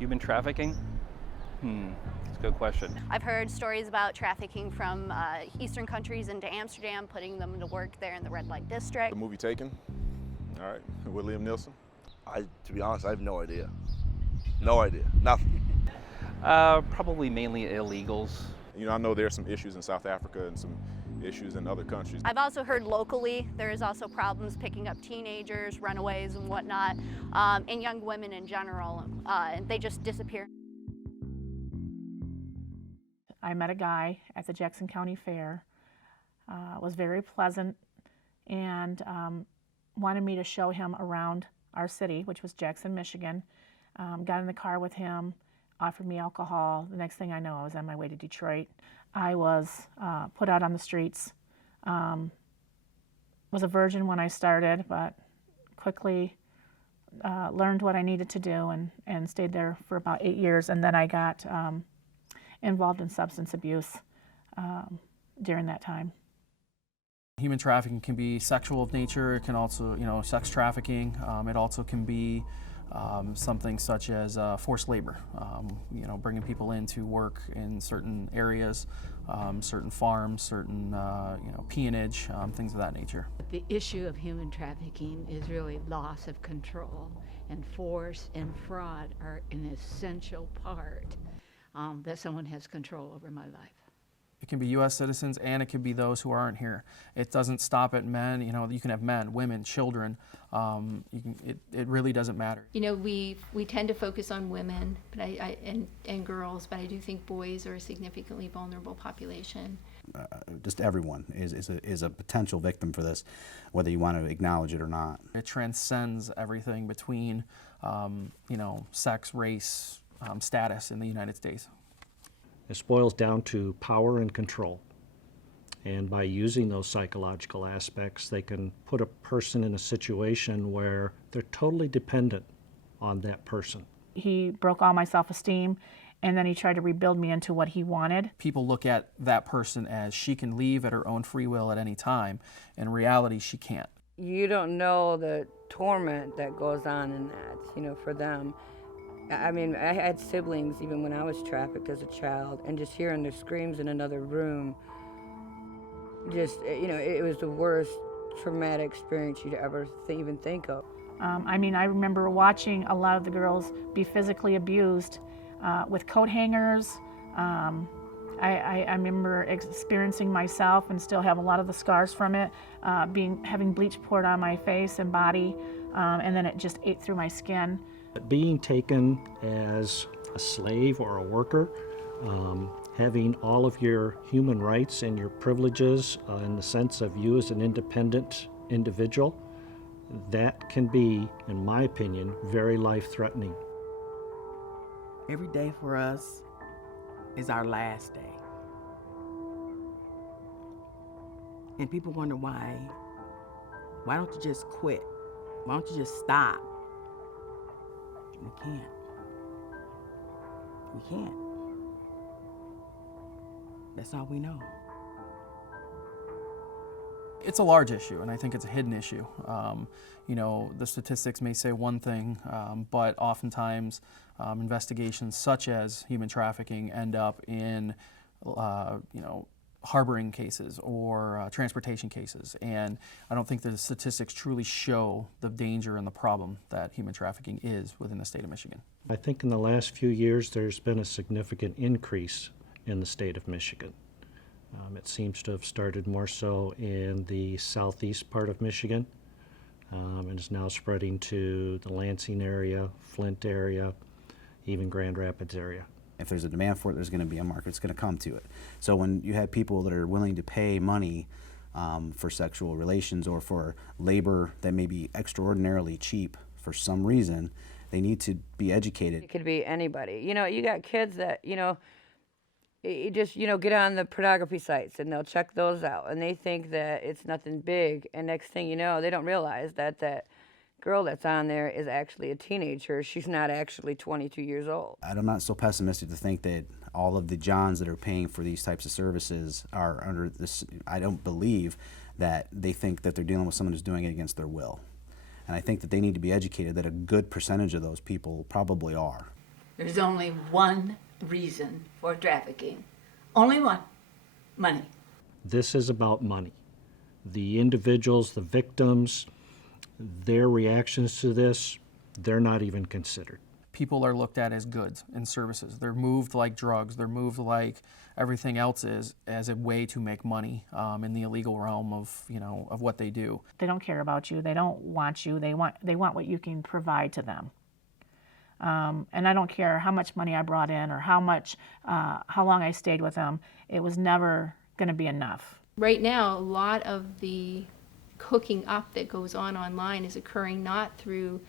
Human trafficking? That's a good question. I've heard stories about trafficking from Eastern countries into Amsterdam, putting them to work there in the red light district. The movie Taken, all right, with Liam Neeson. To be honest, I have no idea. No idea, nothing. Probably mainly illegals. You know, I know there's some issues in South Africa and some issues in other countries. I've also heard locally there is also problems picking up teenagers, runaways and whatnot, and young women in general. They just disappear. I met a guy at the Jackson County Fair, was very pleasant, and wanted me to show him around our city, which was Jackson, Michigan. Got in the car with him, offered me alcohol. The next thing I know, I was on my way to Detroit. I was put out on the streets. Was a virgin when I started, but quickly learned what I needed to do and stayed there for about 8 years. And then I got involved in substance abuse during that time. Human trafficking can be sexual of nature. It can also, sex trafficking. It also can be something such as forced labor, bringing people in to work in certain areas, certain farms, certain, peonage, things of that nature. The issue of human trafficking is really loss of control, and force and fraud are an essential part that someone has control over my life. It can be U.S. citizens, and it can be those who aren't here. It doesn't stop at men. You can have men, women, children. It really doesn't matter. We tend to focus on women, but and girls, but I do think boys are a significantly vulnerable population. Just everyone is a potential victim for this, whether you want to acknowledge it or not. It transcends everything between, sex, race, status in the United States. This boils down to power and control. And by using those psychological aspects, they can put a person in a situation where they're totally dependent on that person. He broke all my self-esteem, and then he tried to rebuild me into what he wanted. People look at that person as she can leave at her own free will at any time. In reality, she can't. You don't know the torment that goes on in that, for them. I mean, I had siblings even when I was trafficked as a child, and just hearing their screams in another room, it was the worst traumatic experience you'd ever even think of. I remember watching a lot of the girls be physically abused with coat hangers. I remember experiencing myself, and still have a lot of the scars from it, having bleach poured on my face and body, and then it just ate through my skin. Being taken as a slave or a worker, having all of your human rights and your privileges in the sense of you as an independent individual, that can be, in my opinion, very life-threatening. Every day for us is our last day. And people wonder why. Why don't you just quit? Why don't you just stop? We can't. We can't. That's all we know. It's a large issue, and I think it's a hidden issue. The statistics may say one thing, but oftentimes investigations such as human trafficking end up in, harboring cases or transportation cases. And I don't think the statistics truly show the danger and the problem that human trafficking is within the state of Michigan. I think in the last few years there's been a significant increase in the state of Michigan. It seems to have started more so in the southeast part of Michigan, and is now spreading to the Lansing area, Flint area, even Grand Rapids area. If there's a demand for it, there's going to be a market that's going to come to it. So when you have people that are willing to pay money for sexual relations or for labor that may be extraordinarily cheap for some reason, they need to be educated. It could be anybody. You got kids that, you just, get on the pornography sites and they'll check those out, and they think that it's nothing big, and next thing you know, they don't realize that girl that's on there is actually a teenager. She's not actually 22 years old. I'm not so pessimistic to think that all of the Johns that are paying for these types of services are under this. I don't believe that they think that they're dealing with someone who's doing it against their will. And I think that they need to be educated that a good percentage of those people probably are. There's only one reason for trafficking. Only one. Money. This is about money. The individuals, the victims, their reactions to this, they're not even considered. People are looked at as goods and services. They're moved like drugs. They're moved like everything else is, as a way to make money in the illegal realm of, of what they do. They don't care about you. They don't want you. They want what you can provide to them. And I don't care how much money I brought in or how long I stayed with them. It was never going to be enough. Right now, a lot of the hooking up that goes on online is occurring not through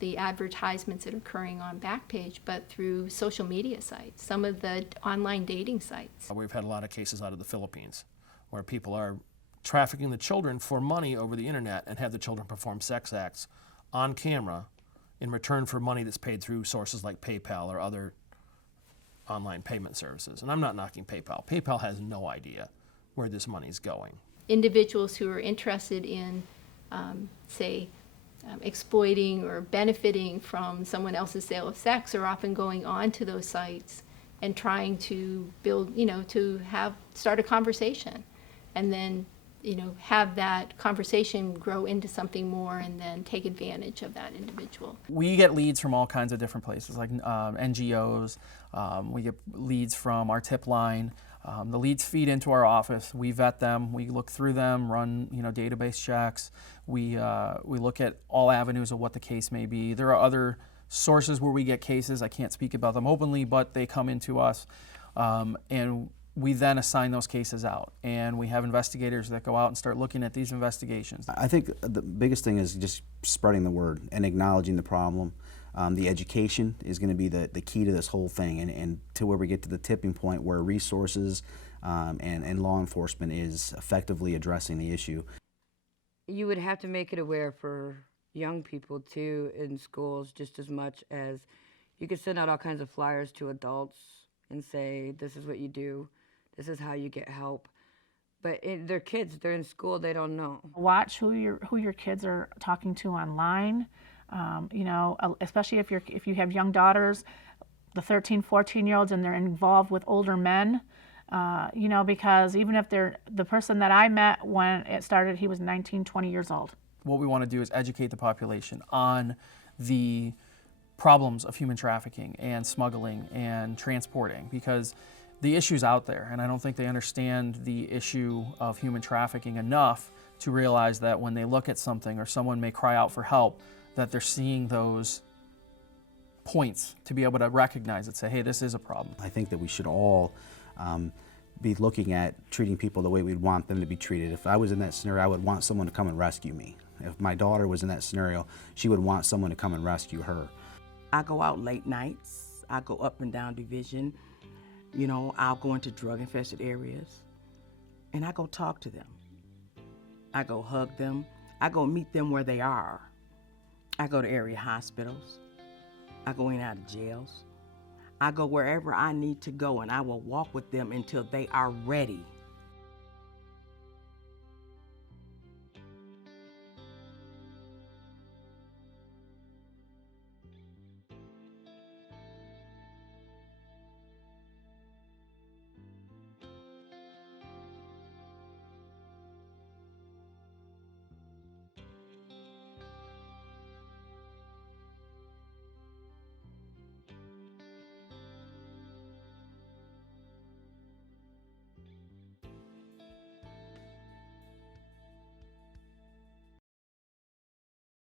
the advertisements that are occurring on Backpage, but through social media sites, some of the online dating sites. We've had a lot of cases out of the Philippines where people are trafficking the children for money over the internet and have the children perform sex acts on camera in return for money that's paid through sources like PayPal or other online payment services. And I'm not knocking PayPal. PayPal has no idea where this money's going. Individuals who are interested in, exploiting or benefiting from someone else's sale of sex are often going on to those sites and trying to build, start a conversation and then, have that conversation grow into something more and then take advantage of that individual. We get leads from all kinds of different places, like NGOs. We get leads from our tip line. The leads feed into our office. We vet them. We look through them, run database checks. We look at all avenues of what the case may be. There are other sources where we get cases. I can't speak about them openly, but they come into us, and we then assign those cases out. And we have investigators that go out and start looking at these investigations. I think the biggest thing is just spreading the word and acknowledging the problem. The education is going to be the key to this whole thing, and to where we get to the tipping point where resources and law enforcement is effectively addressing the issue. You would have to make it aware for young people too in schools just as much as you could send out all kinds of flyers to adults and say, this is what you do, this is how you get help. But they're kids, they're in school, they don't know. Watch who your kids are talking to online. Especially if you have young daughters, the 13, 14-year-olds, and they're involved with older men, because even if the person that I met when it started, he was 19, 20 years old. What we want to do is educate the population on the problems of human trafficking and smuggling and transporting, because the issue's out there, and I don't think they understand the issue of human trafficking enough to realize that when they look at something or someone may cry out for help, that they're seeing those points to be able to recognize it, say, hey, this is a problem. I think that we should all be looking at treating people the way we'd want them to be treated. If I was in that scenario, I would want someone to come and rescue me. If my daughter was in that scenario, she would want someone to come and rescue her. I go out late nights. I go up and down Division. I'll go into drug-infested areas, and I go talk to them. I go hug them. I go meet them where they are. I go to area hospitals. I go in and out of jails. I go wherever I need to go, and I will walk with them until they are ready